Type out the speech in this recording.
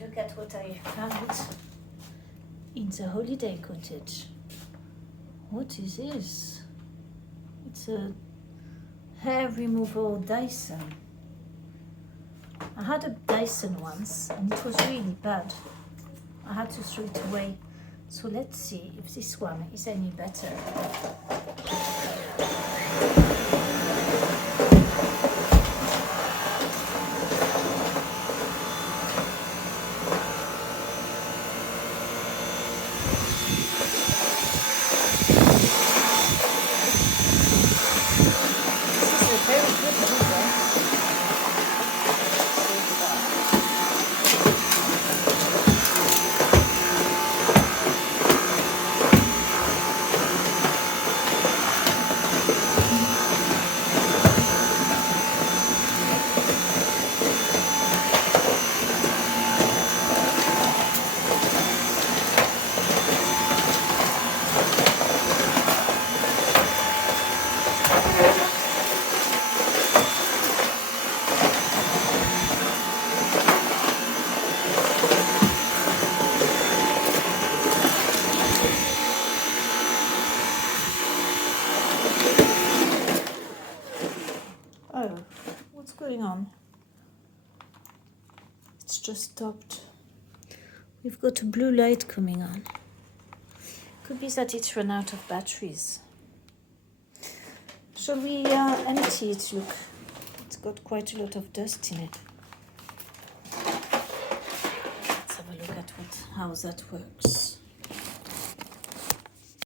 Look at what I found in the holiday cottage. What is this? It's a hair removal Dyson. I had a Dyson once and it was really bad. I had to throw it away. So let's see if this one is any better. Oh, what's going on? It's just stopped. We've got a blue light coming on. Could be that it's run out of batteries. Shall we empty it? Look, it's got quite a lot of dust in it. Let's have a look at how that works.